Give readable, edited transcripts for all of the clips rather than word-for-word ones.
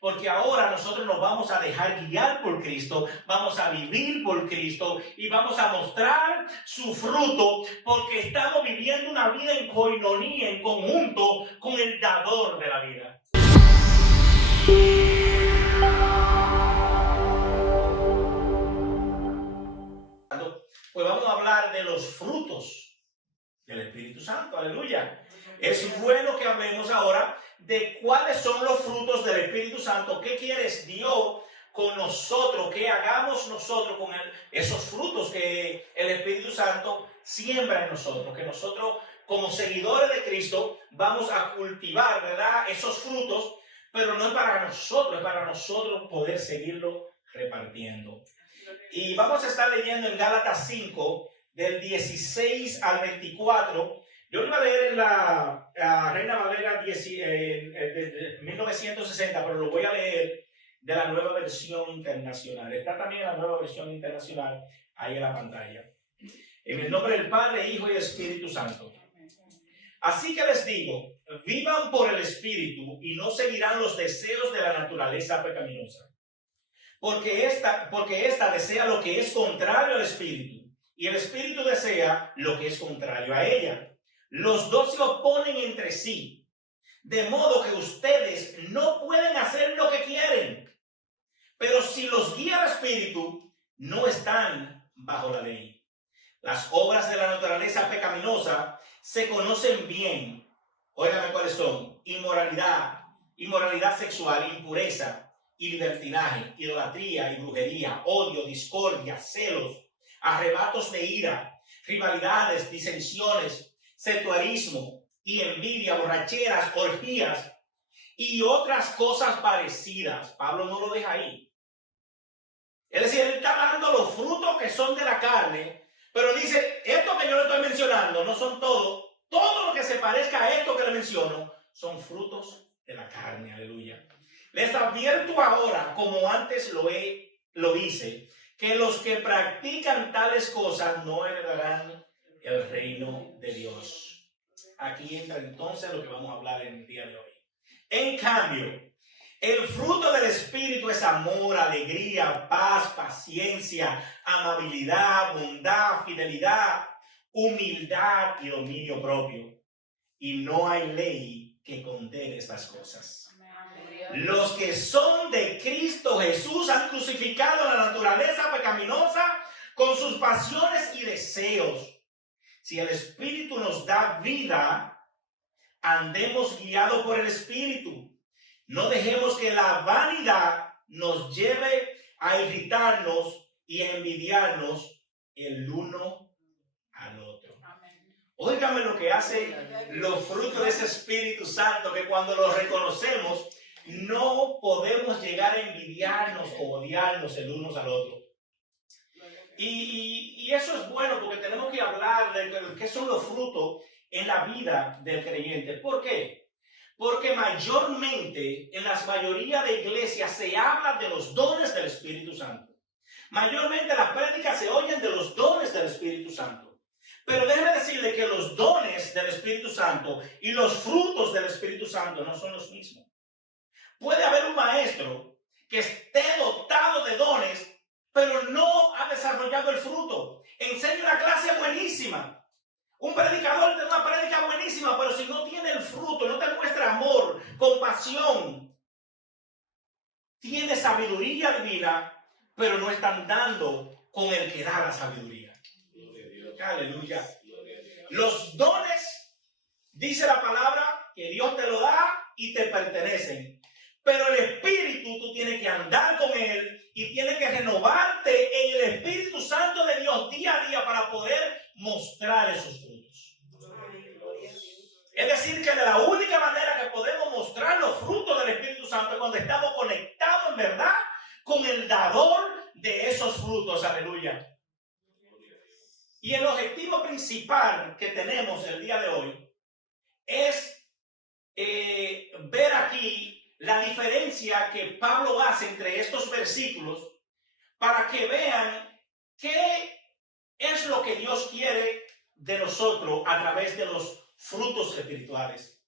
porque ahora nosotros nos vamos a dejar guiar por Cristo, vamos a vivir por Cristo y vamos a mostrar su fruto, porque estamos viviendo una vida en coinonía, en conjunto con el dador de la vida. Pues vamos a hablar de los frutos del Espíritu Santo, aleluya. Es bueno que hablemos ahora de cuáles son los frutos del Espíritu Santo, qué quiere Dios con nosotros, qué hagamos nosotros con esos frutos que el Espíritu Santo siembra en nosotros, que nosotros como seguidores de Cristo vamos a cultivar, ¿verdad? Esos frutos, pero no es para nosotros, es para nosotros poder seguirlo repartiendo. Y vamos a estar leyendo en Gálatas 5, del 16 al 24. Yo lo iba a leer en la Reina Valera de 1960, pero lo voy a leer de la Nueva Versión Internacional. Está también en la Nueva Versión Internacional ahí en la pantalla. En el nombre del Padre, Hijo y Espíritu Santo. Así que les digo, vivan por el Espíritu y no seguirán los deseos de la naturaleza pecaminosa. Porque esta desea lo que es contrario al Espíritu, y el Espíritu desea lo que es contrario a ella. Los dos se oponen entre sí, de modo que ustedes no pueden hacer lo que quieren. Pero si los guía el Espíritu, no están bajo la ley. Las obras de la naturaleza pecaminosa se conocen bien. Óigame cuáles son: inmoralidad sexual, impureza y libertinaje, idolatría y brujería, odio, discordia, celos, arrebatos de ira, rivalidades, disensiones, sectarismo y envidia, borracheras, orgías y otras cosas parecidas. Pablo no lo deja ahí. Es decir, él está dando los frutos que son de la carne, pero dice, esto que yo le estoy mencionando no son todo lo que se parezca a esto que le menciono son frutos de la carne, aleluya. Les advierto ahora, como antes lo hice, que los que practican tales cosas no heredarán el reino de Dios. Aquí entra entonces lo que vamos a hablar en el día de hoy. En cambio, el fruto del Espíritu es amor, alegría, paz, paciencia, amabilidad, bondad, fidelidad, humildad y dominio propio. Y no hay ley que condene estas cosas. Los que son de Cristo Jesús han crucificado la naturaleza pecaminosa con sus pasiones y deseos. Si el Espíritu nos da vida, andemos guiados por el Espíritu. No dejemos que la vanidad nos lleve a irritarnos y a envidiarnos el uno al otro. Óigame lo que hace los frutos de ese Espíritu Santo, que cuando los reconocemos, no podemos llegar a envidiarnos o odiarnos el unos al otro. Y eso es bueno, porque tenemos que hablar de qué son los frutos en la vida del creyente. ¿Por qué? Porque mayormente en la mayoría de iglesias se habla de los dones del Espíritu Santo. Mayormente las prédicas se oyen de los dones del Espíritu Santo. Pero déjeme decirle que los dones del Espíritu Santo y los frutos del Espíritu Santo no son los mismos. Puede haber un maestro que esté dotado de dones, pero no ha desarrollado el fruto. Enseña una clase buenísima. Un predicador tiene una prédica buenísima, pero si no tiene el fruto, no te muestra amor, compasión, tiene sabiduría divina, pero no están dando con el que da la sabiduría. Aleluya. Los dones, dice la palabra, que Dios te lo da y te pertenecen. Pero el Espíritu, tú tienes que andar con Él y tienes que renovarte en el Espíritu Santo de Dios día a día para poder mostrar esos frutos. Es decir, que de la única manera que podemos mostrar los frutos del Espíritu Santo es cuando estamos conectados en verdad con el dador de esos frutos. Aleluya. Y el objetivo principal que tenemos el día de hoy es ver aquí la diferencia que Pablo hace entre estos versículos para que vean qué es lo que Dios quiere de nosotros a través de los frutos espirituales.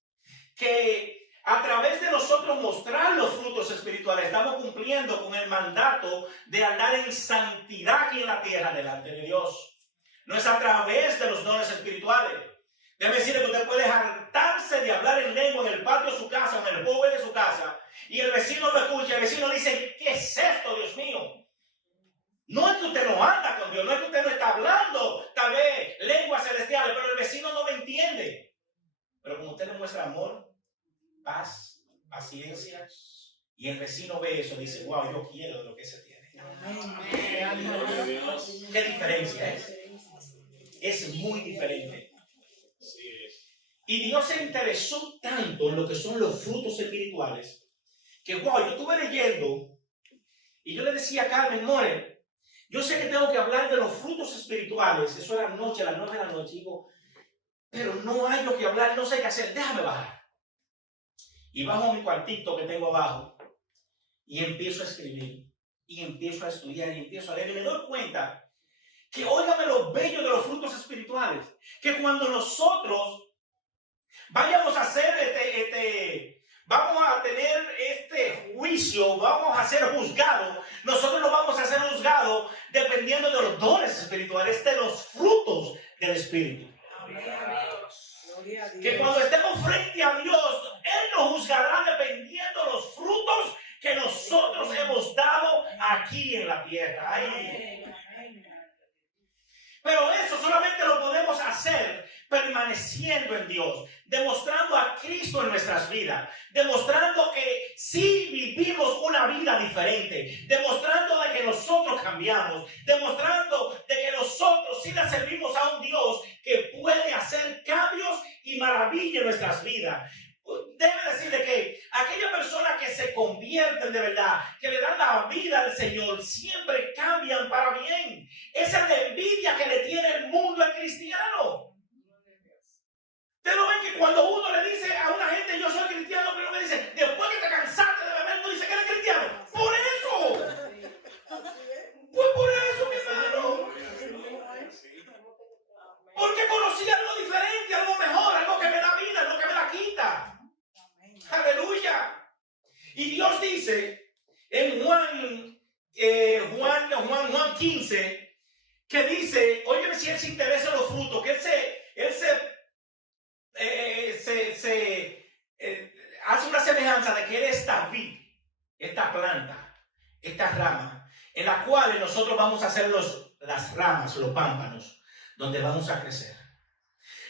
Que a través de nosotros mostrar los frutos espirituales estamos cumpliendo con el mandato de andar en santidad aquí en la tierra delante de Dios. No es a través de los dones espirituales. Déjeme decirle que usted puede hartarse de hablar en lengua en el patio de su casa o en el hallway de su casa y el vecino lo escucha, el vecino dice, ¿qué es esto, Dios mío? No es que usted no anda con Dios, no es que usted no está hablando tal vez lenguas celestiales, pero el vecino no lo entiende. Pero como usted le muestra amor, paz, paciencia, y el vecino ve eso, dice, wow, yo quiero de lo que se tiene. ¿Qué diferencia es? Es muy diferente. Y Dios se interesó tanto en lo que son los frutos espirituales, que wow, yo estuve leyendo y yo le decía a Carmen, more, yo sé que tengo que hablar de los frutos espirituales. Eso era anoche, a las 9 de la noche. Digo, pero no hay lo que hablar, no sé qué hacer, déjame bajar. Y bajo a mi cuartito que tengo abajo y empiezo a escribir, y empiezo a estudiar, y empiezo a leer, y me doy cuenta que, óigame lo bello de los frutos espirituales, que cuando nosotros vayamos a hacer vamos a tener este juicio, vamos a ser juzgados, nosotros no vamos a ser juzgados dependiendo de los dones espirituales, de los frutos del Espíritu. Que cuando estemos frente a Dios, Él nos juzgará dependiendo de los frutos que nosotros hemos dado aquí en la tierra. Ay. Pero eso solamente lo podemos hacer permaneciendo en Dios, demostrando a Cristo en nuestras vidas, demostrando que sí vivimos una vida diferente, demostrando de que nosotros cambiamos, demostrando de que nosotros sí le servimos a un Dios que puede hacer cambios y maravillas en nuestras vidas. Debe decirle que aquellas personas que se convierten de verdad, que le dan la vida al Señor, siempre cambian para bien. Esa es la envidia que le tiene el mundo al cristiano. Ustedes lo ven que cuando uno le dice a una gente, yo soy cristiano, pero me dice, después que te cansaste de beber, tú dices que eres cristiano. ¡Por eso! Pues por eso, mi hermano. Porque conocí algo diferente, algo mejor, algo que me da vida, algo que me la quita. Aleluya. Y Dios dice en Juan 15, que dice, óyeme, si Él se interesa en los frutos, que Él hace una semejanza de que Él es esta vid, esta planta, esta rama, en la cual nosotros vamos a hacer las ramas, los pámpanos, donde vamos a crecer.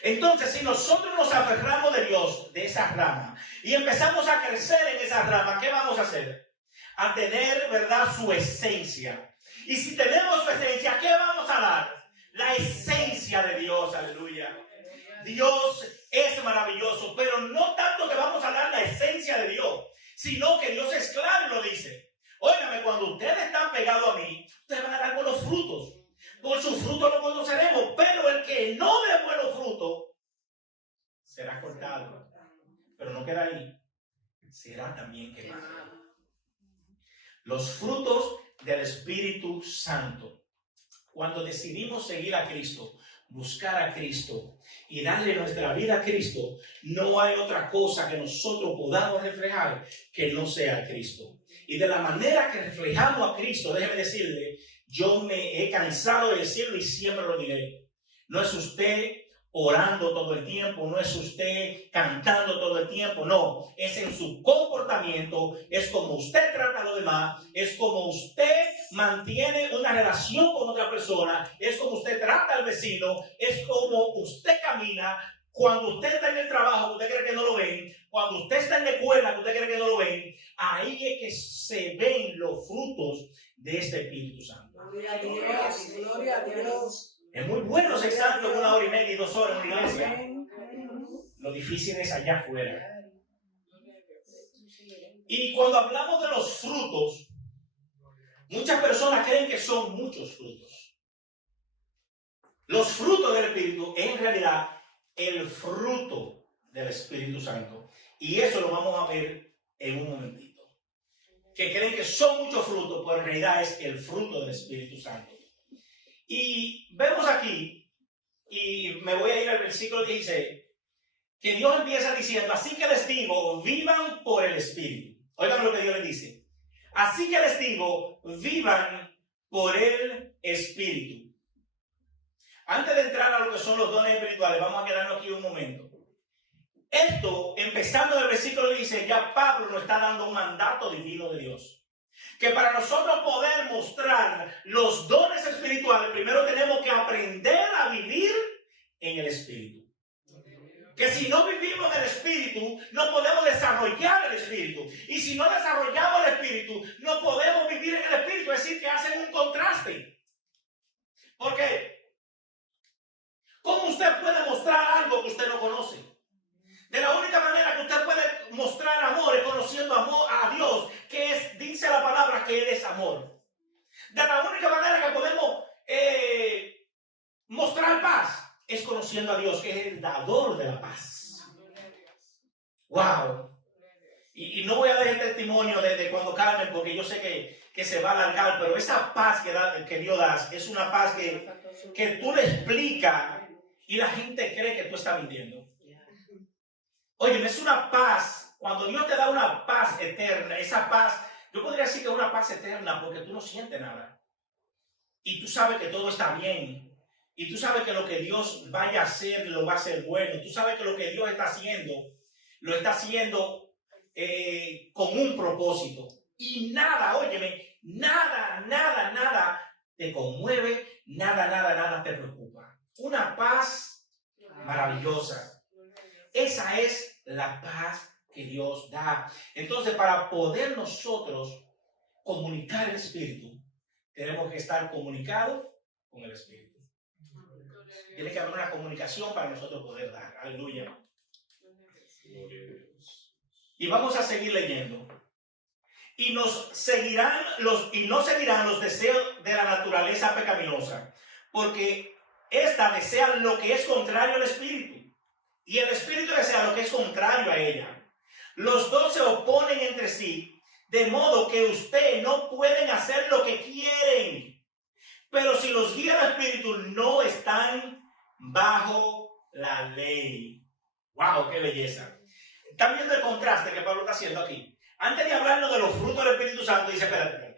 Entonces, si nosotros nos aferramos de Dios, de esa rama, y empezamos a crecer en esa rama, ¿qué vamos a hacer? A tener, ¿verdad?, su esencia. Y si tenemos su esencia, ¿qué vamos a dar? La esencia de Dios, aleluya. Dios es maravilloso, pero no tanto que vamos a dar la esencia de Dios, sino que Dios es claro y lo dice. Óigame, cuando ustedes están pegados a mí, ustedes van a dar buenos frutos. Por sus frutos lo conoceremos, pero el que no dé buenos frutos será cortado. Pero no queda ahí, será también quemado. Los frutos del Espíritu Santo. Cuando decidimos seguir a Cristo, buscar a Cristo y darle nuestra vida a Cristo, no hay otra cosa que nosotros podamos reflejar que no sea a Cristo. Y de la manera que reflejamos a Cristo, déjeme decirle, yo me he cansado de decirlo y siempre lo diré. No es usted orando todo el tiempo, no es usted cantando todo el tiempo, no. Es en su comportamiento, es como usted trata a los demás, es como usted mantiene una relación con otra persona, es como usted trata al vecino, es como usted camina. Cuando usted está en el trabajo, que usted cree que no lo ven, cuando usted está en la escuela, que usted cree que no lo ven, ahí es que se ven los frutos de este Espíritu Santo. Gloria a Dios, gloria a Dios. Es muy bueno ser santo en 1 hora y media y 2 horas en una iglesia. Lo difícil es allá afuera. Y cuando hablamos de los frutos, muchas personas creen que son muchos frutos. Los frutos del Espíritu es en realidad el fruto del Espíritu Santo. Y eso lo vamos a ver en un momentito. Que creen que son muchos frutos, pero en realidad es el fruto del Espíritu Santo. Y vemos aquí, y me voy a ir al versículo 16, que Dios empieza diciendo, así que les digo, vivan por el Espíritu. Oigan lo que Dios les dice. Así que les digo, vivan por el Espíritu. Antes de entrar a lo que son los dones espirituales, vamos a quedarnos aquí un momento. Esto, empezando en el versículo 16, ya Pablo nos está dando un mandato divino de Dios. Que para nosotros poder mostrar los dones espirituales, primero tenemos que aprender a vivir en el Espíritu. Que si no vivimos en el Espíritu, no podemos desarrollar el Espíritu. Y si no desarrollamos el Espíritu, no podemos vivir en el Espíritu. Es decir, que hacen un contraste. Porque, ¿cómo usted puede mostrar algo que usted no conoce? De la única manera que usted puede mostrar amor es conociendo amor a Dios, que es, dice la palabra, que Él es amor. De la única manera que podemos mostrar paz es conociendo a Dios, que es el dador de la paz. ¡Wow! Y no voy a dar el testimonio de cuando Carmen, porque yo sé que se va a alargar, pero esa paz que Dios da es una paz que tú le explicas y la gente cree que tú estás mintiendo. Oye, es una paz. Cuando Dios te da una paz eterna, esa paz, yo podría decir que es una paz eterna porque tú no sientes nada. Y tú sabes que todo está bien. Y tú sabes que lo que Dios vaya a hacer, lo va a hacer bueno. Tú sabes que lo que Dios está haciendo, lo está haciendo con un propósito. Y nada, óyeme, nada te conmueve, nada te preocupa. Una paz maravillosa. Esa es la paz que Dios da. Entonces, para poder nosotros comunicar el Espíritu, tenemos que estar comunicados con el Espíritu. Tiene que haber una comunicación para nosotros poder dar. Aleluya. Y vamos a seguir leyendo. Y no seguirán los deseos de la naturaleza pecaminosa, porque ésta desea lo que es contrario al Espíritu. Y el Espíritu desea lo que es contrario a ella. Los dos se oponen entre sí, de modo que ustedes no pueden hacer lo que quieren. Pero si los guía el Espíritu, no están bajo la ley. ¡Wow! ¡Qué belleza! ¿Están viendo el contraste que Pablo está haciendo aquí? Antes de hablarnos de los frutos del Espíritu Santo, dice, espérate.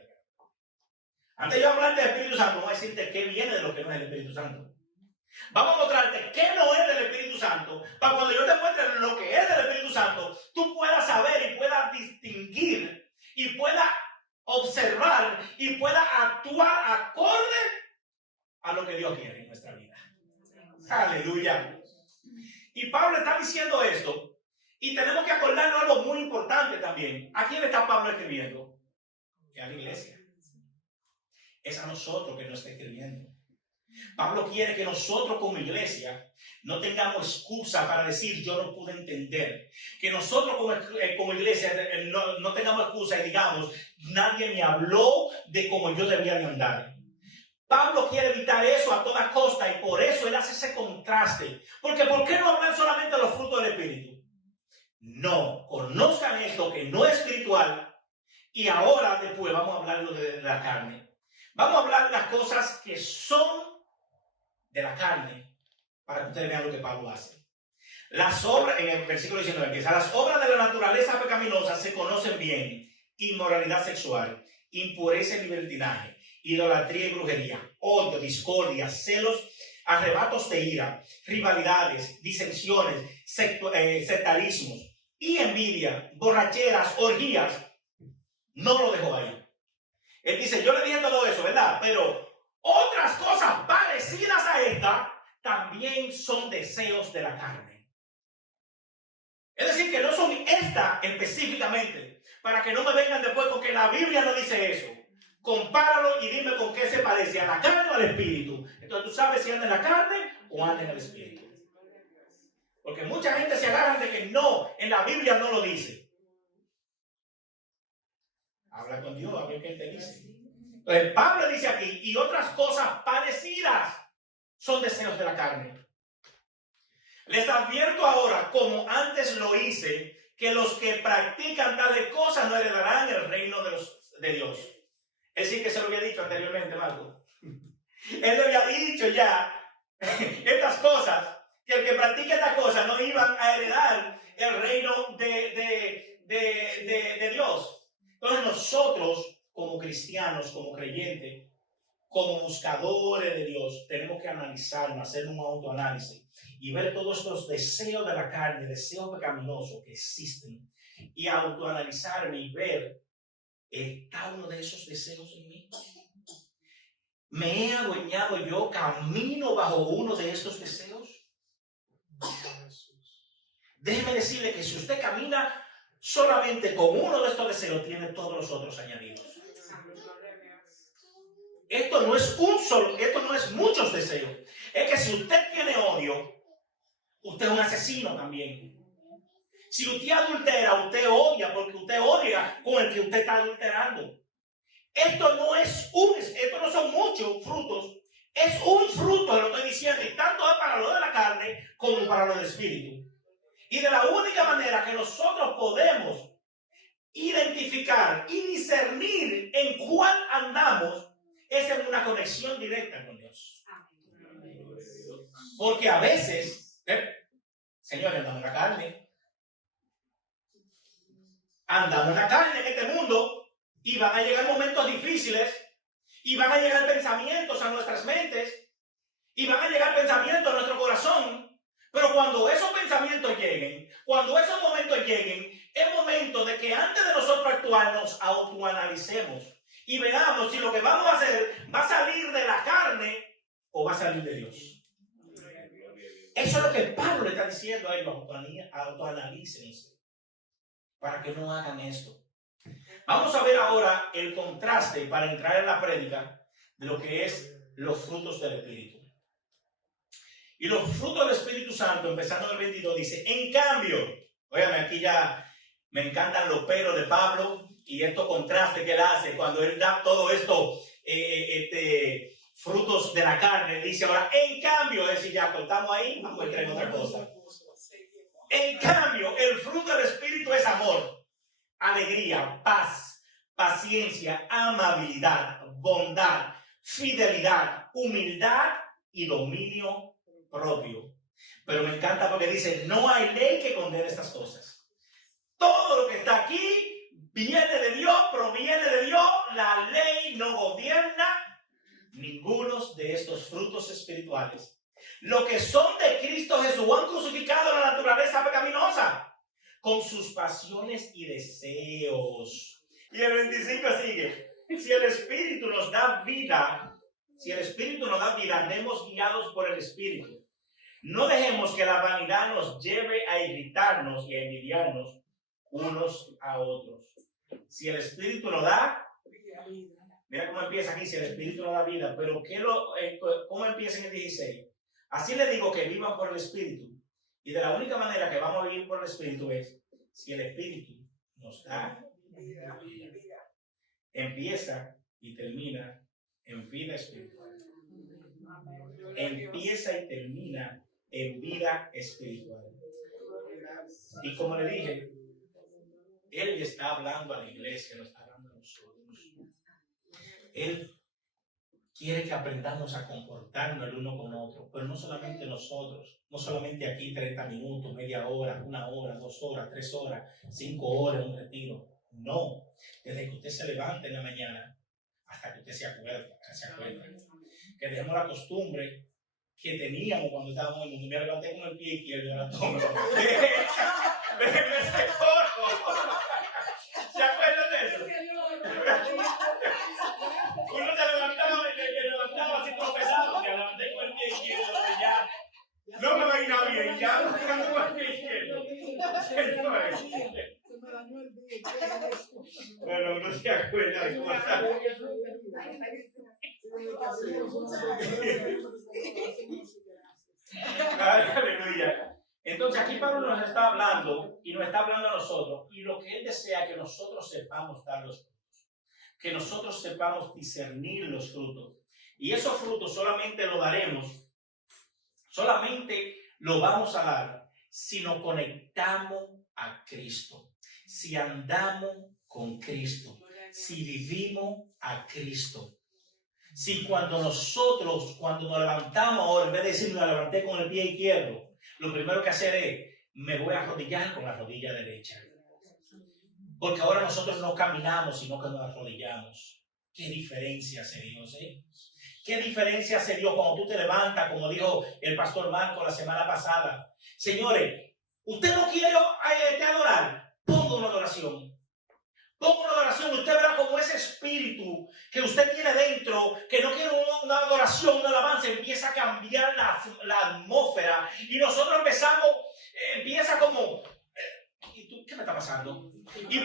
Antes de hablar del Espíritu Santo, vamos a decirte qué viene de lo que no es el Espíritu Santo. Vamos a mostrarte qué no es del Espíritu Santo, para cuando yo te muestre lo que es del Espíritu Santo, tú puedas saber y puedas distinguir y puedas observar y puedas actuar acorde a lo que Dios quiere en nuestra vida. Aleluya. Y Pablo está diciendo esto, y tenemos que acordarnos algo muy importante también. ¿A quién está Pablo escribiendo? A la iglesia. Es a nosotros que nos está escribiendo. Pablo quiere que nosotros como iglesia no tengamos excusa para decir yo no pude entender. Que nosotros como iglesia no tengamos excusa y digamos nadie me habló de cómo yo debía de andar. Pablo quiere evitar eso a toda costa y por eso él hace ese contraste. Porque ¿por qué no hablar solamente de los frutos del Espíritu? No, conozcan esto que no es espiritual y ahora después vamos a hablar de la carne. Vamos a hablar de las cosas que son de la carne, para que ustedes vean lo que Pablo hace. Las obras, en el versículo 19 empieza, las obras de la naturaleza pecaminosa se conocen bien: inmoralidad sexual, impureza y libertinaje, idolatría y brujería, odio, discordia, celos, arrebatos de ira, rivalidades, disensiones, sectarismos y envidia, borracheras, orgías. No lo dejó ahí. Él dice, yo le dije todo eso, ¿verdad? Pero otras cosas parecidas a esta también son deseos de la carne. Es decir, que no son estas específicamente, para que no me vengan después con que la Biblia no dice eso. Compáralo y dime con qué se parece, a la carne o al espíritu. Entonces tú sabes si anda en la carne o anda en el espíritu. Porque mucha gente se agarra de que no, en la Biblia no lo dice. Habla con Dios, a ver qué Él te dice. Entonces Pablo dice aquí, y otras cosas parecidas son deseos de la carne. Les advierto ahora, como antes lo hice, que los que practican tales cosas no heredarán el reino de Dios. Es decir, que se lo había dicho anteriormente, Marco. Él le había dicho ya estas cosas, que el que practica estas cosas no iban a heredar el reino de Dios. Entonces nosotros, como cristianos, como creyentes, como buscadores de Dios, tenemos que analizarnos, hacer un autoanálisis y ver todos estos deseos de la carne, deseos pecaminosos que existen, y autoanalizarme y ver, ¿está uno de esos deseos en mí? ¿Me he adueñado yo, camino bajo uno de estos deseos? Déjeme decirle que si usted camina solamente con uno de estos deseos, tiene todos los otros añadidos. Esto no es muchos deseos. Es que si usted tiene odio, usted es un asesino también. Si usted adultera, usted odia porque usted odia con el que usted está adulterando. Esto no son muchos frutos, es un fruto, lo estoy diciendo, y tanto es para lo de la carne como para lo del espíritu. Y de la única manera que nosotros podemos identificar y discernir en cuál andamos es en una conexión directa con Dios. Porque a veces, señores, andamos en la carne. Andamos en la carne en este mundo. Y van a llegar momentos difíciles, y van a llegar pensamientos a nuestras mentes, y van a llegar pensamientos a nuestro corazón. Pero cuando esos pensamientos lleguen, cuando esos momentos lleguen, es momento de que antes de nosotros actuar nos autoanalicemos y veamos si lo que vamos a hacer va a salir de la carne o va a salir de Dios. Eso es lo que Pablo le está diciendo a ellos: autoanalícense para que no hagan esto. Vamos a ver ahora el contraste para entrar en la prédica de lo que es los frutos del Espíritu. Y los frutos del Espíritu Santo, empezando en el 22, dice: en cambio, óigame, aquí ya me encantan los peros de Pablo y estos contrastes que él hace cuando él da todo esto, frutos de la carne. Dice ahora, en cambio, es decir, ya cortamos ahí, vamos a entrar en otra cosa. En cambio, el fruto del Espíritu es amor, alegría, paz, paciencia, amabilidad, bondad, fidelidad, humildad y dominio propio. Pero me encanta porque dice: no hay ley que condene estas cosas. Todo lo que está aquí viene de Dios, proviene de Dios. La ley no gobierna ninguno de estos frutos espirituales. Los que son de Cristo Jesús han crucificado la naturaleza pecaminosa con sus pasiones y deseos. Y el 25 sigue: si el Espíritu nos da vida, andemos guiados por el Espíritu. No dejemos que la vanidad nos lleve a irritarnos y a envidiarnos unos a otros. Si el Espíritu nos da, mira cómo empieza aquí: si el Espíritu nos da vida. Pero ¿cómo empieza en el 16? Así le digo que vivan por el Espíritu. Y de la única manera que vamos a vivir por el Espíritu es si el Espíritu nos da vida. Empieza y termina en vida espiritual. Empieza y termina en vida espiritual. Y como le dije, él está hablando a la iglesia, no está hablando a nosotros. Él quiere que aprendamos a comportarnos el uno con otro, pero no solamente nosotros, no solamente aquí 30 minutos, media hora, 1 hora, 2 horas, 3 horas, 5 horas, un retiro. No, desde que usted se levante en la mañana hasta que usted se acuerde. Que dejemos la costumbre que teníamos cuando estábamos en el mundo. Me levanté con el pie izquierdo y ahora tomo la mano derecha. Déjenme ese coro. ¿Se acuerdan de eso? Uno se levantaba así todo pesado. Me levanté con el pie izquierdo y ya no me va a ir nada bien. Ya no me levanté con el pie izquierdo. Bueno, no se acuerda de cosas. Aleluya. Entonces aquí Pablo nos está hablando y nos está hablando a nosotros, y lo que él desea que nosotros sepamos dar los frutos, que nosotros sepamos discernir los frutos, y esos frutos solamente lo vamos a dar si nos conectamos a Cristo, si andamos con Cristo, si vivimos a Cristo. Si cuando nos levantamos ahora, en vez de decir me levanté con el pie izquierdo, lo primero que hacer es me voy a arrodillar con la rodilla derecha. Porque ahora nosotros no caminamos, sino que nos arrodillamos. ¿Qué diferencia hace Dios, ¿Qué diferencia hace Dios cuando tú te levantas, como dijo el pastor Marco la semana pasada? Señores, usted no quiere adorar, ponga una adoración. Ponga una adoración, usted verá como ese espíritu que usted tiene dentro, que no quiere una adoración, una alabanza, empieza a cambiar la atmósfera. Y nosotros empieza como, ¿y tú qué me está pasando? Y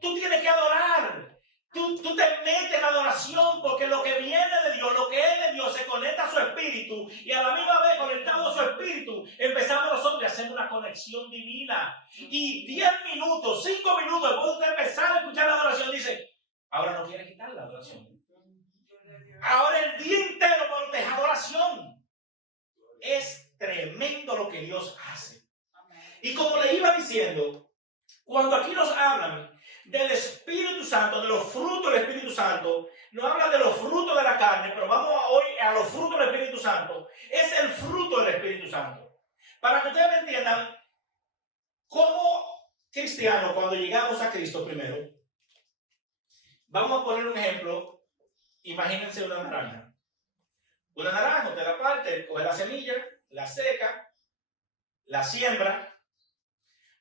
tú tienes que adorar. Tú te metes en adoración porque lo que viene de Dios, lo que es de Dios, se conecta a su espíritu y a la misma vez conectado a su espíritu, empezamos nosotros a hacer una conexión divina. Y 10 minutos, 5 minutos después de usted empezar a escuchar la adoración, dice, ahora no quiere quitar la adoración. Ahora el día entero por dejar adoración. Es tremendo lo que Dios hace. Y como le iba diciendo, cuando aquí nos hablan del Espíritu Santo, de los frutos del Espíritu Santo, no habla de los frutos de la carne, pero vamos hoy a los frutos del Espíritu Santo. Es el fruto del Espíritu Santo. Para que ustedes me entiendan, como cristianos, cuando llegamos a Cristo primero, vamos a poner un ejemplo. Imagínense una naranja. Una naranja, usted la parte, coge la semilla, la seca, la siembra.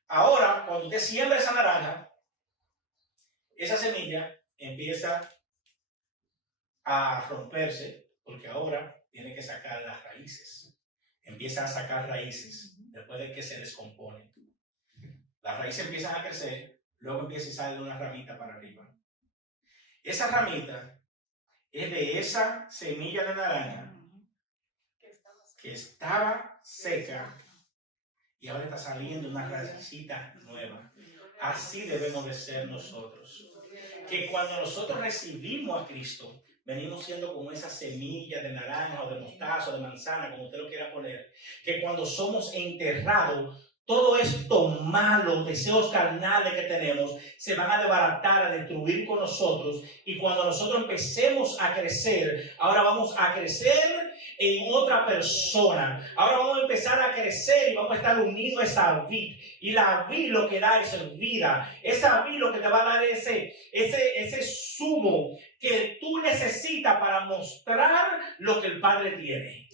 Ahora, cuando usted siembra esa naranja, esa semilla empieza a romperse porque ahora tiene que sacar las raíces. Empieza a sacar raíces después de que se descomponen. Las raíces empiezan a crecer, luego empieza a salir una ramita para arriba. Esa ramita es de esa semilla de naranja que estaba seca y ahora está saliendo una raicita nueva. Así debemos de ser nosotros. Que cuando nosotros recibimos a Cristo, venimos siendo como esa semilla de naranja o de mostaza o de manzana, como usted lo quiera poner. Que cuando somos enterrados, todo esto malo, deseos carnales que tenemos, se van a desbaratar, a destruir con nosotros. Y cuando nosotros empecemos a crecer, ahora vamos a crecer en otra persona. Ahora vamos a empezar a crecer y vamos a estar unidos a esa vid. Y la vid lo que da es vida. Esa vid lo que te va a dar ese zumo que tú necesitas para mostrar lo que el Padre tiene.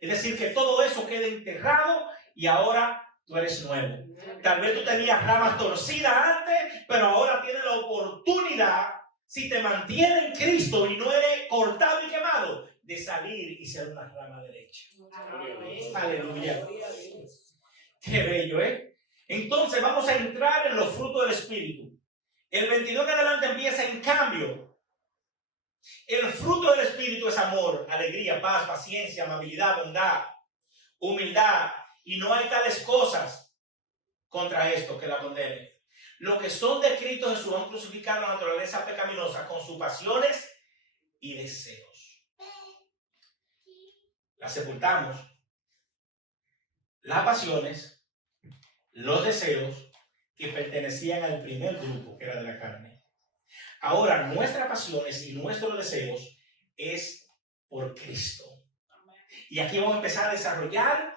Es decir, que todo eso quede enterrado y ahora tú eres nuevo. Tal vez tú tenías ramas torcidas antes, pero ahora tienes la oportunidad, si te mantienes en Cristo y no eres cortado y quemado, de salir y ser una rama derecha. Aleluya. Qué bello, Entonces vamos a entrar en los frutos del Espíritu. El 22 en adelante empieza en cambio. El fruto del Espíritu es amor, alegría, paz, paciencia, amabilidad, bondad, humildad. Y no hay tales cosas contra esto que la condenen. Los que son de Cristo Jesús han crucificado la naturaleza pecaminosa con sus pasiones y deseos. Las sepultamos. Las pasiones, los deseos que pertenecían al primer grupo, que era de la carne. Ahora, nuestras pasiones y nuestros deseos es por Cristo. Y aquí vamos a empezar a desarrollar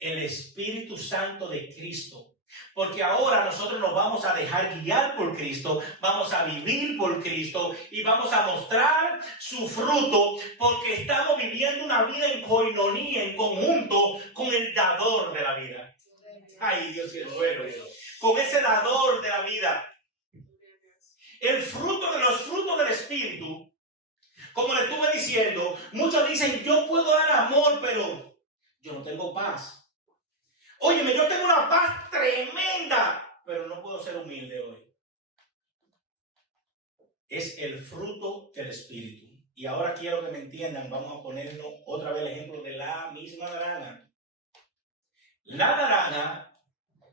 el Espíritu Santo de Cristo. Porque ahora nosotros nos vamos a dejar guiar por Cristo, vamos a vivir por Cristo y vamos a mostrar su fruto porque estamos viviendo una vida en coinonía, en conjunto con el dador de la vida. Ay, Dios es bueno. Con ese dador de la vida. El fruto de los frutos del Espíritu, como le estuve diciendo, muchos dicen, yo puedo dar amor, pero yo no tengo paz. Óyeme, yo tengo una paz tremenda, pero no puedo ser humilde hoy. Es el fruto del Espíritu. Y ahora quiero que me entiendan, vamos a ponernos otra vez el ejemplo de la misma naranja. La naranja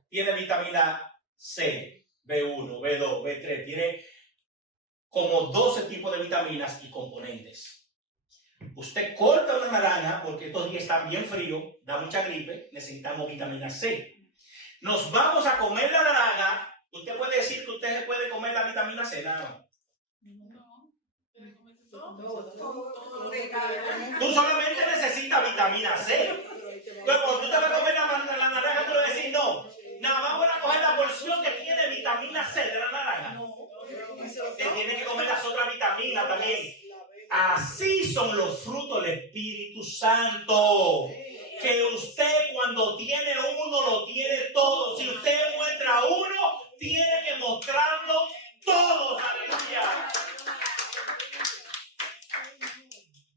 tiene vitamina C, B1, B2, B3, tiene como 12 tipos de vitaminas y componentes. Usted corta una naranja porque estos días están bien fríos, da mucha gripe, necesitamos vitamina C. Nos vamos a comer la naranja. Usted puede decir que usted puede comer la vitamina C, nada. Tú solamente necesitas vitamina C. Entonces, cuando tú te vas a comer la naranja, tú le decís no. Nada más voy a a coger la porción que tiene vitamina C de la naranja. Usted tiene que comer las otras vitaminas también. Así son los frutos del Espíritu Santo. Que usted cuando tiene uno lo tiene todo. Si usted muestra uno, tiene que mostrarlo todos. Aleluya.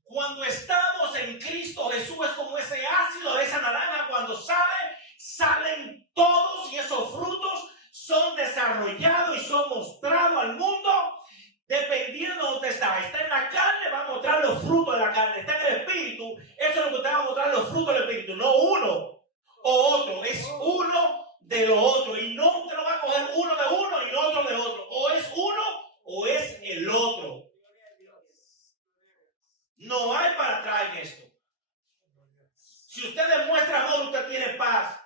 Cuando estamos en Cristo Jesús es como ese ácido de esa naranja. Cuando salen todos y esos frutos son desarrollados y son mostrados al mundo. Dependiendo de dónde está en la carne, va a mostrar los frutos de la carne. Está en el espíritu, eso es lo que te va a mostrar los frutos del espíritu. No uno o otro, es uno de lo otro. Y no usted no va a coger uno de uno y otro de otro. O es uno o es el otro. No hay para atrás en esto. Si usted demuestra amor, usted tiene paz.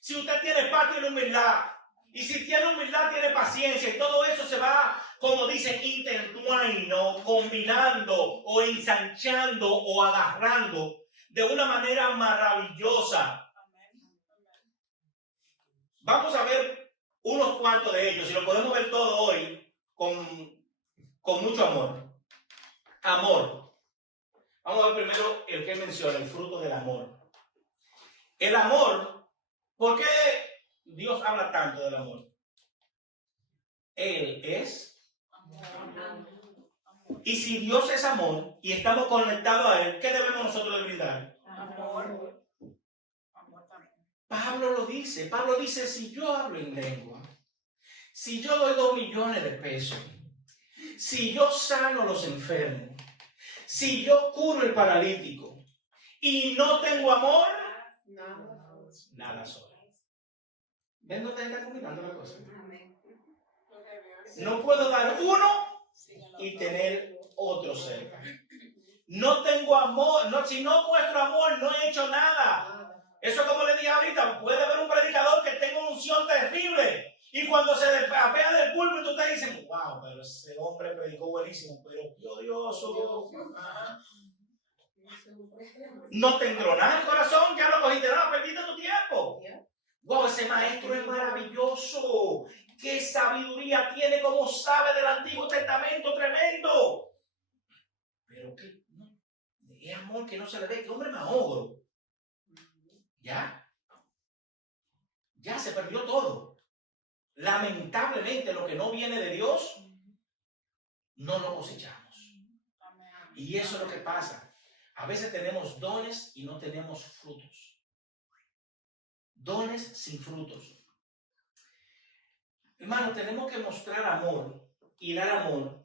Si usted tiene paz, tiene humildad. Y si tiene humildad, tiene paciencia. Y todo eso se va, como dicen, intertwinando, combinando o ensanchando o agarrando de una manera maravillosa. Vamos a ver unos cuantos de ellos. Y lo podemos ver todo hoy con mucho amor. Amor. Vamos a ver primero el que menciona, el fruto del amor. El amor, ¿por qué Dios habla tanto del amor? Él es amor. Y si Dios es amor y estamos conectados a Él, ¿qué debemos nosotros de brindar? Amor. Pablo lo dice. Pablo dice, si yo hablo en lengua, si yo doy 2 millones de pesos, si yo sano a los enfermos, si yo curo el paralítico y no tengo amor, nada soy. ¿Ven dónde está combinando la cosa? No puedo dar uno y tener otro cerca. No tengo amor, si no muestro amor, no he hecho nada. Eso, como le dije ahorita, puede haber un predicador que tenga una unción terrible y cuando se apea del púlpito ustedes dicen, wow, pero ese hombre predicó buenísimo, pero odioso. No te engrona el corazón, ya no cogiste nada, perdiste tu tiempo. Wow, ese maestro es maravilloso. Qué sabiduría tiene, como sabe del Antiguo Testamento, tremendo. Pero que es amor que no se le ve, que hombre más ogro. Ya se perdió todo. Lamentablemente, lo que no viene de Dios, no lo cosechamos. Y eso es lo que pasa. A veces tenemos dones y no tenemos frutos. Dones sin frutos. Hermano, tenemos que mostrar amor y dar amor.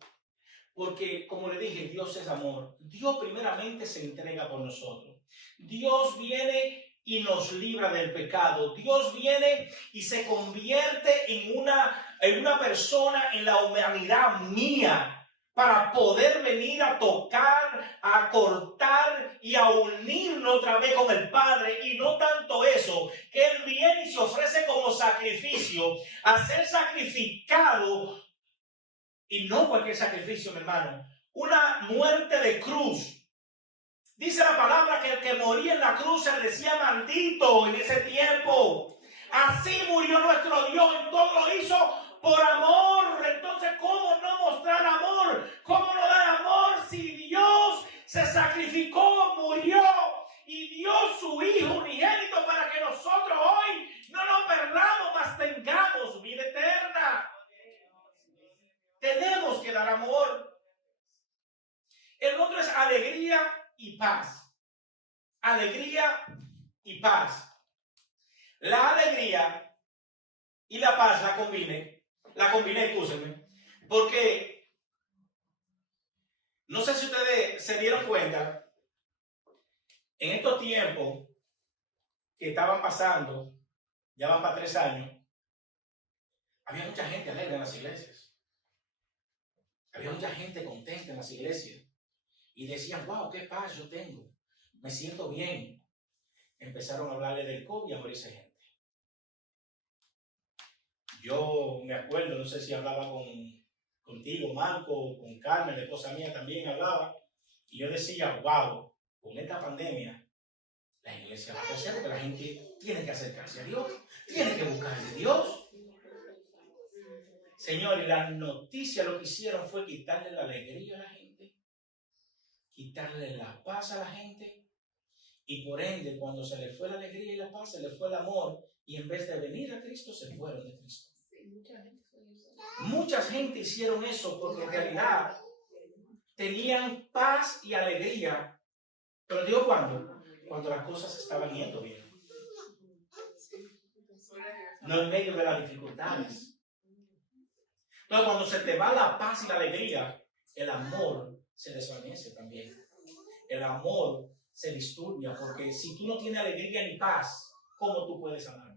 Porque, como le dije, Dios es amor. Dios primeramente se entrega por nosotros. Dios viene y nos libra del pecado. Dios viene y se convierte en una persona en la humanidad mía para poder venir a tocar, a cortar y a unirnos otra vez con el Padre. Y no tanto eso, que Él viene y se ofrece como sacrificio, a ser sacrificado. Y no cualquier sacrificio, mi hermano. Una muerte de cruz. Dice la palabra que el que moría en la cruz se le decía maldito en ese tiempo. Así murió nuestro Dios y todo lo hizo por amor. Entonces, ¿cómo no mostrar amor? ¿Cómo no dar amor si Dios se sacrificó, murió y dio su Hijo unigénito para que nosotros hoy no nos perdamos, mas tengamos vida eterna? Tenemos que dar amor. El otro es alegría y paz. Alegría y paz. La alegría y la paz la combiné, escúchenme, porque no sé si ustedes se dieron cuenta, en estos tiempos que estaban pasando, ya van para 3 años, había mucha gente alegre en las iglesias. Había mucha gente contenta en las iglesias y decían, wow, qué paz yo tengo, me siento bien. Empezaron a hablarle del COVID y a morirse gente. Yo me acuerdo, no sé si hablaba contigo, Marco, con Carmen, la esposa mía también hablaba, y yo decía, wow, con esta pandemia, la iglesia va a crecer porque la gente tiene que acercarse a Dios, tiene que buscar a Dios. Señor, y la noticia lo que hicieron fue quitarle la alegría a la gente, quitarle la paz a la gente, y por ende, cuando se le fue la alegría y la paz, se le fue el amor, y en vez de venir a Cristo, se fueron de Cristo. Mucha gente hicieron eso porque en realidad tenían paz y alegría, pero digo cuando las cosas estaban yendo bien, no en medio de las dificultades. Entonces, cuando se te va la paz y la alegría, el amor se desvanece también. El amor se disturbia, porque si tú no tienes alegría ni paz, ¿cómo tú puedes amar?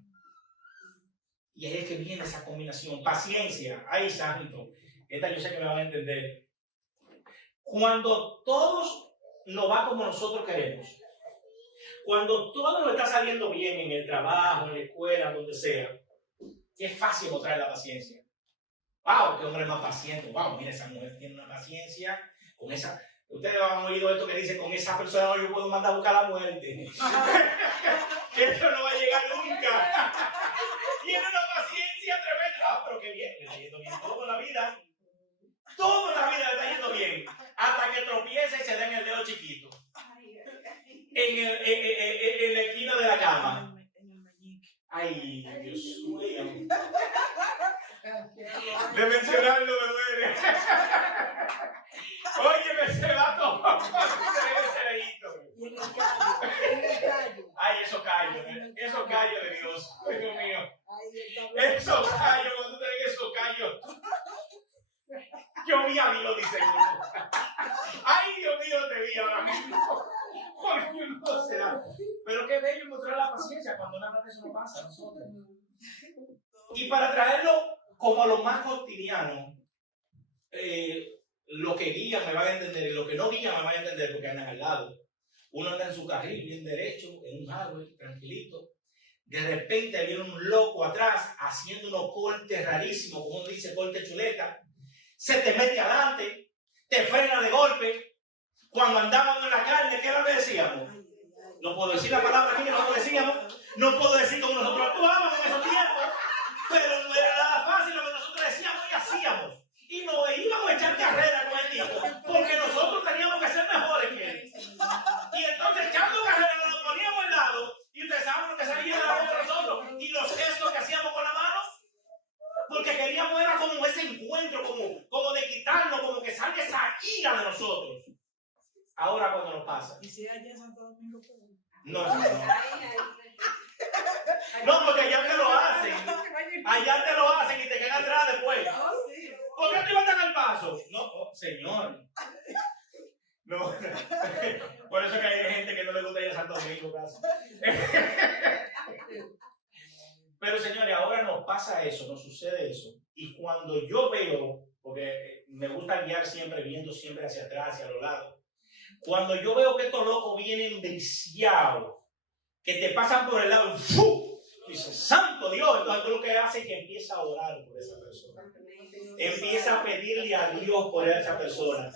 Y ahí es que viene esa combinación. Paciencia. Ay, santo. Esta yo sé que me van a entender. Cuando todos no va como nosotros queremos, cuando todo nos está saliendo bien en el trabajo, en la escuela, donde sea, es fácil mostrar la paciencia. ¡Wow! ¡Qué hombre más paciente! ¡Wow! Mira, esa mujer tiene una paciencia con esa... Ustedes han oído esto que dice, con esa persona no yo puedo mandar a buscar la muerte. Eso no va a llegar nunca. Tiene una paciencia tremenda. Ah, pero qué bien, le está yendo bien toda la vida. Toda la vida le está yendo bien. Hasta que tropieza y se da en el dedo chiquito. En la esquina de la cama. Ay, Dios mío. De mencionarlo me duele. Óyeme, se va todo. Ay, esos callos de Dios. Ay, Dios mío. Esos callos, cuando tú tenés esos callos. Yo vi a Dios, dice uno. Ay, Dios mío, te vi ahora mismo. Porque no será. Pero qué bello mostrar la paciencia cuando nada de eso no pasa a nosotros. Y para traerlo como a lo más cotidiano, lo que guían me van a entender y lo que no guían me van a entender porque andan al lado. Uno anda en su carril bien derecho, en un highway, tranquilito. De repente viene un loco atrás haciendo unos cortes rarísimos, como uno dice, corte chuleta. Se te mete adelante, te frena de golpe. Cuando andábamos en la carne, ¿qué era lo que decíamos? No puedo decir la palabra aquí que nosotros decíamos. No puedo decir como nosotros actuábamos en esos tiempos. Pero no era nada fácil lo que nosotros decíamos y hacíamos. Y nos íbamos a echar carrera con el tipo. Porque nosotros teníamos que ser mejores que él. Y entonces echando carrera nos poníamos al lado. Y ustedes saben lo que salía de la boca de nosotros. Y los gestos que hacíamos con la mano. Porque queríamos era como ese encuentro, como de quitarnos, como que salga esa ira de nosotros. Ahora cuando nos pasa. ¿Y si allá en Santo Domingo? No. No, porque allá te lo hacen. Allá te lo hacen y te quedan atrás después. ¿Por qué te matan al paso? No, oh, señor. No. Por eso que hay gente que no le gusta ir a Santo Domingo casi. Pero señores, ahora nos pasa eso, nos sucede eso. Y cuando yo veo, porque me gusta guiar siempre, viendo siempre hacia atrás, hacia los lados. Cuando yo veo que estos locos vienen viciados, que te pasan por el lado, ¡fu! Dice, santo Dios, entonces tú lo que haces es que empieza a orar por esa persona. Empieza a pedirle a Dios por esa persona.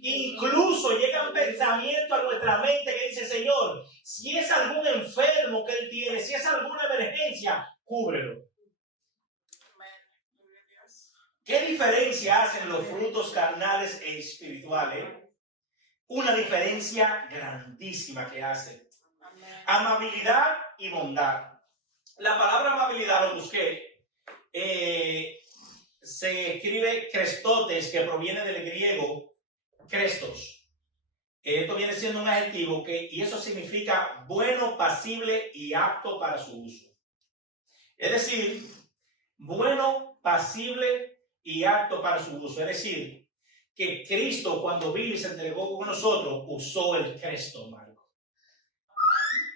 Incluso llegan pensamientos a nuestra mente que dice, Señor, si es algún enfermo que él tiene, si es alguna emergencia, cúbrelo. ¿Qué diferencia hacen los frutos carnales e espirituales? Una diferencia grandísima que hace. Amabilidad y bondad. La palabra amabilidad, lo busqué, se escribe crestotes, que proviene del griego crestos. Esto viene siendo un adjetivo y eso significa bueno, pasible y apto para su uso. Es decir, bueno, pasible y apto para su uso. Es decir, que Cristo, cuando vino y se entregó con nosotros, usó el cresto, Marco.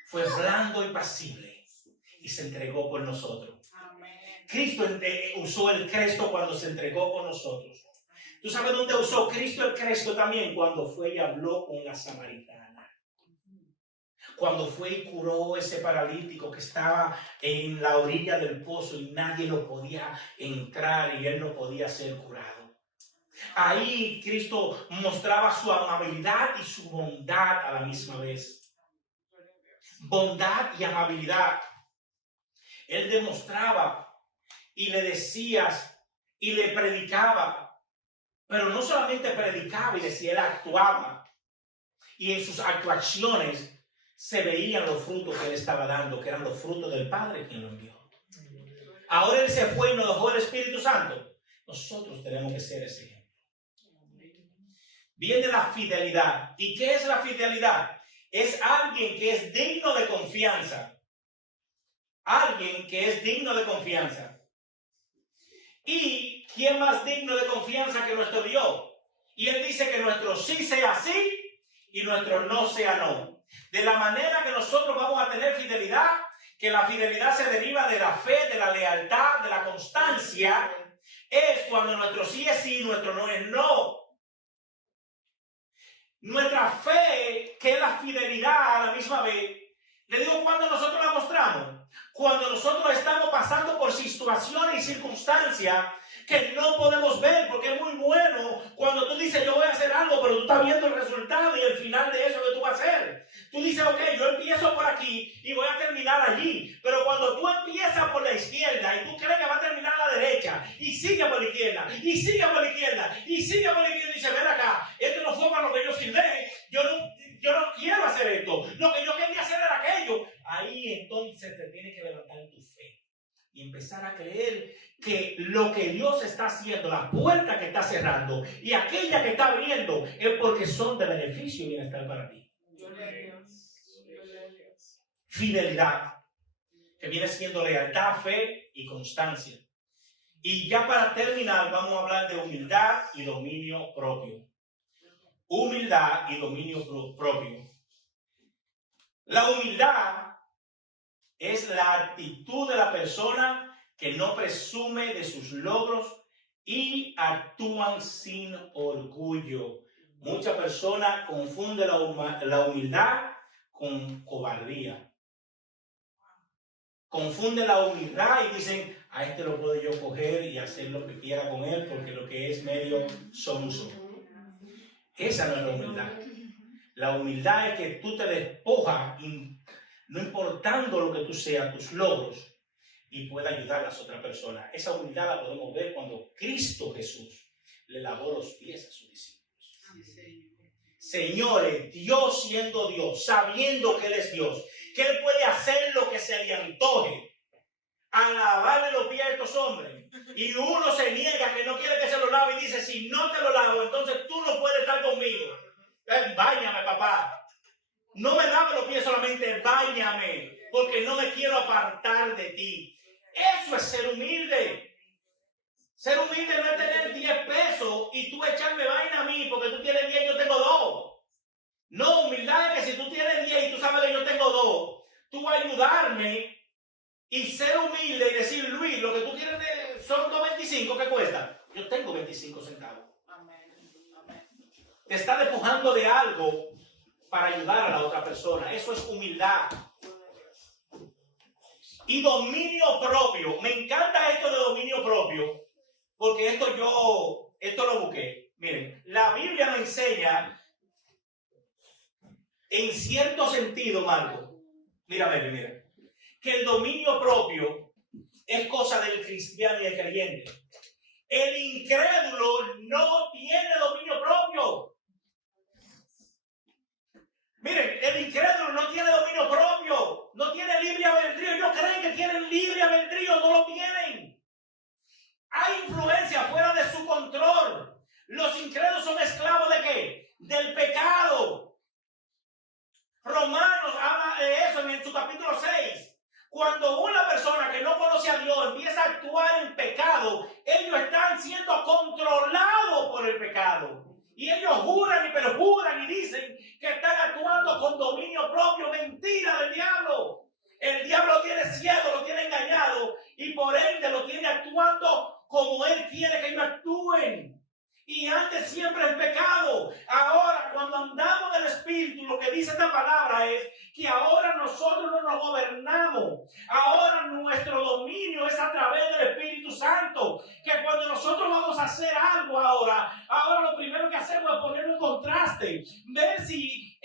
Fue blando y pasible y se entregó por nosotros. Cristo usó el cresto cuando se entregó con nosotros. ¿Tú sabes dónde usó Cristo el cresto también? Cuando fue y habló con la samaritana. Cuando fue y curó ese paralítico que estaba en la orilla del pozo y nadie lo podía entrar y él no podía ser curado. Ahí Cristo mostraba su amabilidad y su bondad a la misma vez. Bondad y amabilidad. Él demostraba y le decías y le predicaba. Pero no solamente predicaba y decía, él actuaba. Y en sus actuaciones se veían los frutos que él estaba dando, que eran los frutos del Padre quien lo envió. Ahora él se fue y nos dejó el Espíritu Santo. Nosotros tenemos que ser ese ejemplo. Viene la fidelidad. ¿Y qué es la fidelidad? Es alguien que es digno de confianza. Alguien que es digno de confianza. ¿Y quién más digno de confianza que nuestro Dios? Y él dice que nuestro sí sea sí y nuestro no sea no. De la manera que nosotros vamos a tener fidelidad, que la fidelidad se deriva de la fe, de la lealtad, de la constancia, es cuando nuestro sí es sí y nuestro no es no. Nuestra fe, que es la fidelidad a la misma vez, le digo cuando nosotros la mostramos, cuando nosotros estamos pasando por situaciones y circunstancias que no podemos ver, porque es muy bueno cuando tú dices yo voy a hacer algo, pero tú estás viendo el resultado y el final de eso que tú vas a hacer. Tú dices, ok, yo empiezo por aquí y voy a terminar allí, pero cuando tú empiezas por la izquierda y tú crees que va a terminar a la derecha y sigue por la izquierda y sigue por la izquierda y sigue por la izquierda y dice, ven acá, esto no fue para lo que yo firmé, yo no quiero hacer esto, lo que yo quería hacer era aquello. Ahí entonces te tiene que levantar tu fe y empezar a creer que lo que Dios está haciendo, la puerta que está cerrando y aquella que está abriendo es porque son de beneficio y bienestar para ti. Fidelidad, que viene siendo lealtad, fe y constancia. Y ya para terminar vamos a hablar de humildad y dominio propio. Humildad y dominio propio. La humildad es la actitud de la persona que no presume de sus logros y actúan sin orgullo. Muchas personas confunden la humildad con cobardía. Confunden la humildad y dicen, a este lo puedo yo coger y hacer lo que quiera con él porque lo que es medio sonso. Esa no es la humildad. La humildad es que tú te despojas, no importando lo que tú seas, tus logros, y pueda ayudar a las otras personas. Esa humildad la podemos ver cuando Cristo Jesús le lavó los pies a sus discípulos. Señores, Dios siendo Dios, sabiendo que Él es Dios, que Él puede hacer lo que se le antoje, a lavarle los pies a estos hombres, y uno se niega, que no quiere que se lo lave, y dice, si no te lo lavo, entonces tú no puedes estar conmigo. Báñame, papá. No me laves los pies solamente, báñame, porque no me quiero apartar de ti. Eso es ser humilde. Ser humilde no es tener 10 pesos y tú echarme vaina a mí porque tú tienes 10 y yo tengo 2. No, humildad es que si tú tienes 10 y tú sabes que yo tengo 2, tú vas a ayudarme y ser humilde y decir, Luis, lo que tú quieres son 2.25, ¿qué cuesta? Yo tengo 25 centavos. Te está despojando de algo para ayudar a la otra persona. Eso es humildad. Y dominio propio. Me encanta esto de dominio propio, porque esto lo busqué. Miren, la Biblia me enseña, en cierto sentido, Marco, mira, que el dominio propio es cosa del cristiano y del creyente. El incrédulo no tiene dominio propio. Miren, el incrédulo no tiene dominio propio, no tiene libre albedrío. Ellos creen que tienen libre albedrío, no lo tienen. Hay influencia fuera de su control. Los incrédulos son esclavos ¿de qué? Del pecado. Romanos habla de eso en su capítulo 6. Cuando una persona que no conoce a Dios empieza a actuar en pecado, ellos están siendo controlados por el pecado. Y ellos juran y perjuran y dicen que están actuando con dominio propio. Mentira del diablo. El diablo lo tiene ciego, lo tiene engañado y por ende lo tiene actuando como él quiere que ellos actúen. Y anden siempre en pecado. Ahora, cuando andamos del Espíritu, lo que dice esta palabra es que ahora nosotros no nos gobernamos. Ahora nuestro dominio es a través del Espíritu Santo. Que cuando nosotros vamos a hacer algo ahora lo primero que hacemos es ponerlo en contraste. Ver si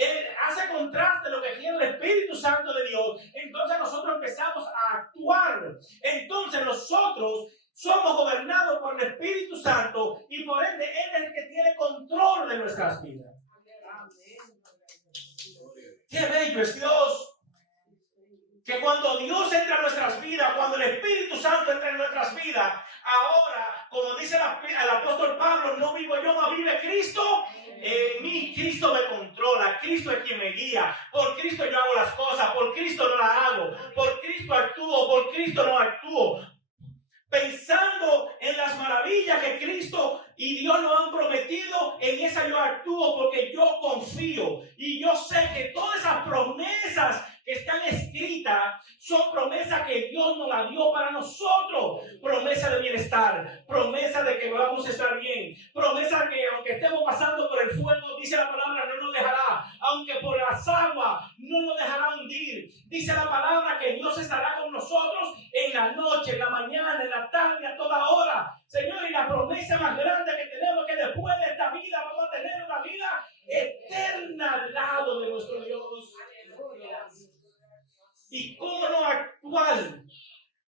hace contraste lo que quiere el Espíritu Santo de Dios. Entonces nosotros empezamos a actuar. Entonces nosotros Somos gobernados por el Espíritu Santo y por ende Él es el que tiene control de nuestras vidas. ¡Qué bello es Dios! Que cuando Dios entra en nuestras vidas, cuando el Espíritu Santo entra en nuestras vidas, ahora, como dice el apóstol Pablo, no vivo yo, mas vive Cristo. En mí, Cristo me controla, Cristo es quien me guía. Por Cristo yo hago las cosas, por Cristo no las hago, por Cristo actúo, por Cristo no actúo. Pensando en las maravillas que Cristo y Dios nos han prometido, en esa yo actúo porque yo confío y yo sé que todas esas promesas que están escritas son promesas que Dios nos las dio para nosotros. Promesa de bienestar, promesa de que vamos a estar bien, promesa que aunque estemos pasando por el fuego, dice la palabra, no nos dejará, aunque por las aguas no nos dejará hundir. Dice la palabra que Dios estará con nosotros en la noche, en la mañana, en la tarde, a toda hora. Señor, y la promesa más grande que tenemos es que después de esta vida vamos a tener una vida eterna al lado de nuestro Dios. Y cómo no actuar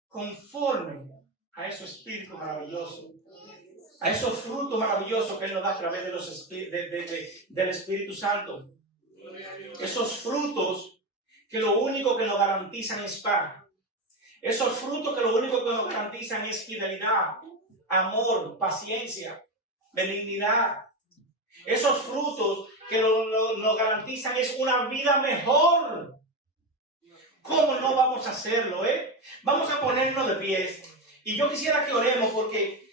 conforme a esos espíritus maravillosos, a esos frutos maravillosos que Él nos da a través de del Espíritu Santo. Esos frutos que lo único que nos garantizan es paz. Esos frutos que lo único que nos garantizan es fidelidad, amor, paciencia, benignidad. Esos frutos que nos garantizan es una vida mejor. ¿Cómo no vamos a hacerlo, Vamos a ponernos de pies. Y yo quisiera que oremos porque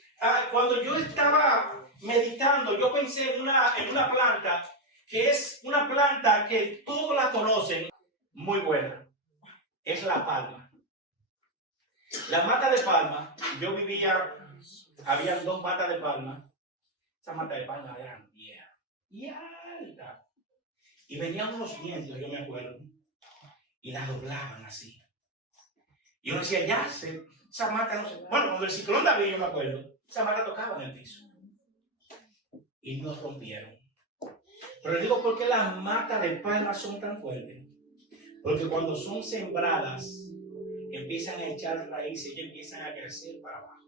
cuando yo estaba meditando, yo pensé en una planta que es una planta que todos la conocen, muy buena. Es la palma. La mata de palma, yo vivía, había 2 matas de palma. Esas matas de palma eran viejas y altas. Y venían unos vientos, yo me acuerdo, y la doblaban así. Y uno decía, esa mata no se... Bueno, cuando el ciclón David, yo me acuerdo, esa mata tocaba en el piso. Y nos rompieron. Pero digo, ¿por qué las matas de palma son tan fuertes? Porque cuando son sembradas, empiezan a echar raíces y empiezan a crecer para abajo.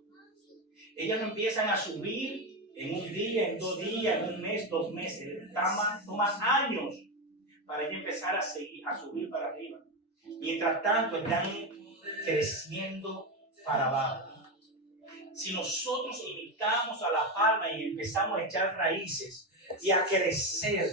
Ellas no empiezan a subir en un día, en 2 días, en un mes, 2 meses. Toma años para ella empezar a subir para arriba. Mientras tanto, están creciendo para abajo. Si nosotros imitamos a la palma y empezamos a echar raíces y a crecer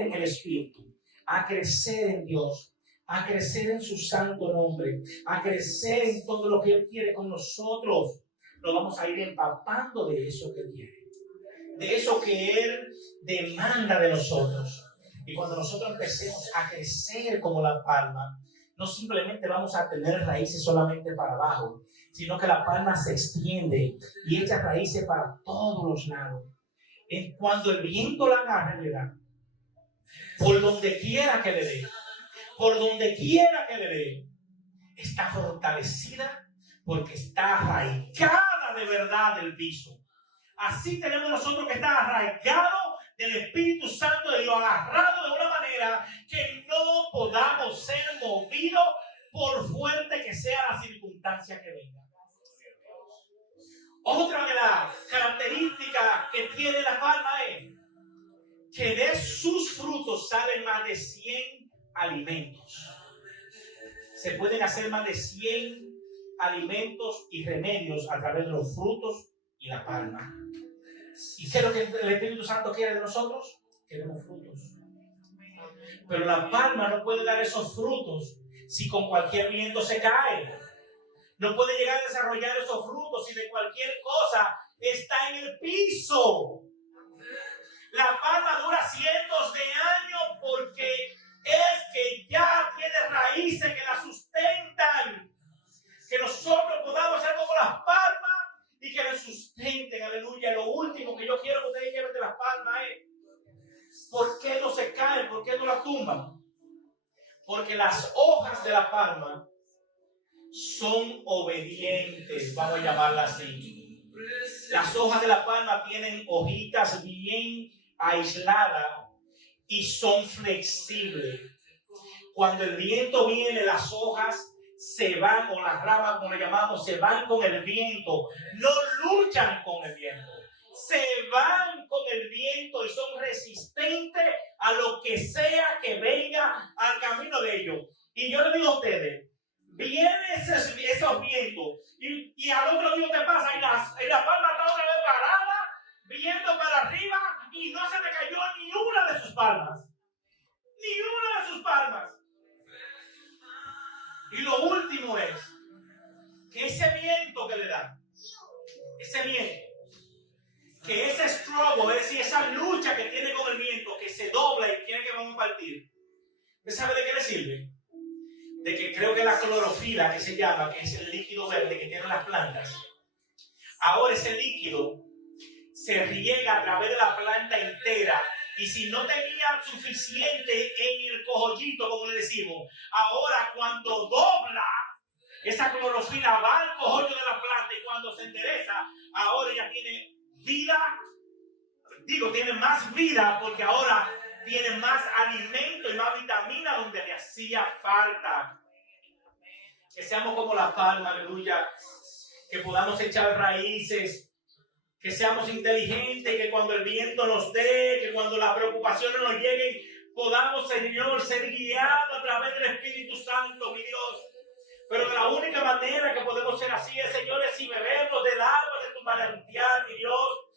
en el Espíritu, a crecer en Dios, a crecer en su santo nombre, a crecer en todo lo que Él quiere con nosotros, nos vamos a ir empapando de eso que Él quiere, de eso que Él demanda de nosotros. Y cuando nosotros empecemos a crecer como la palma, no simplemente vamos a tener raíces solamente para abajo, sino que la palma se extiende y echa raíces para todos los lados. Cuando el viento la agarre, le da, por donde quiera que le dé, por donde quiera que le dé, está fortalecida porque está arraigada de verdad del piso. Así tenemos nosotros que estar arraigados del Espíritu Santo de Dios, agarrado de una manera que no podamos ser movidos por fuerte que sea la circunstancia que venga. Otra de las características que tiene la palma es que de sus frutos salen más de 100 alimentos. Se pueden hacer más de 100 alimentos y remedios a través de los frutos y la palma. ¿Y qué es lo que el Espíritu Santo quiere de nosotros? Queremos frutos. Pero la palma no puede dar esos frutos si con cualquier viento se cae. No puede llegar a desarrollar esos frutos si de cualquier cosa está en el piso. La palma dura cientos de años porque es que ya tiene raíces que la sustentan. Que nosotros podamos ser como las palmas y que la sustenten. Aleluya. Lo último que yo quiero que ustedes lleven de las palmas es: ¿por qué no se caen? ¿Por qué no la tumban? Porque las hojas de la palma son obedientes, vamos a llamarlas así. Las hojas de la palma tienen hojitas bien aisladas y son flexibles. Cuando el viento viene, las hojas se van, o las ramas como le llamamos, se van con el viento, no luchan con el viento. Se van con el viento y son resistentes a lo que sea que venga al camino de ellos. Y yo le digo a ustedes, vienen esos vientos y al otro día te pasa y la palma está otra vez parada, viendo para arriba y no se le cayó ni una de sus palmas. Ni una de sus palmas. Y lo último es que ese viento que le da, ese viento, que ese struggle, es decir, esa lucha que tiene con el viento, que se dobla y quiere que vamos a partir, ¿usted sabe de qué le sirve? De que creo que la clorofila, que se llama, que es el líquido verde que tienen las plantas, ahora ese líquido se riega a través de la planta entera. Y si no tenía suficiente en el cojollito, como le decimos, ahora cuando dobla, esa clorofila va al cojollo de la planta y cuando se endereza, ahora ya tiene vida, tiene más vida porque ahora tiene más alimento y más vitamina donde le hacía falta. Que seamos como la palma, aleluya, que podamos echar raíces, que seamos inteligentes, que cuando el viento nos dé, que cuando las preocupaciones nos lleguen, podamos, Señor, ser guiados a través del Espíritu Santo, mi Dios. Pero la única manera que podemos ser así es, Señor, es si bebemos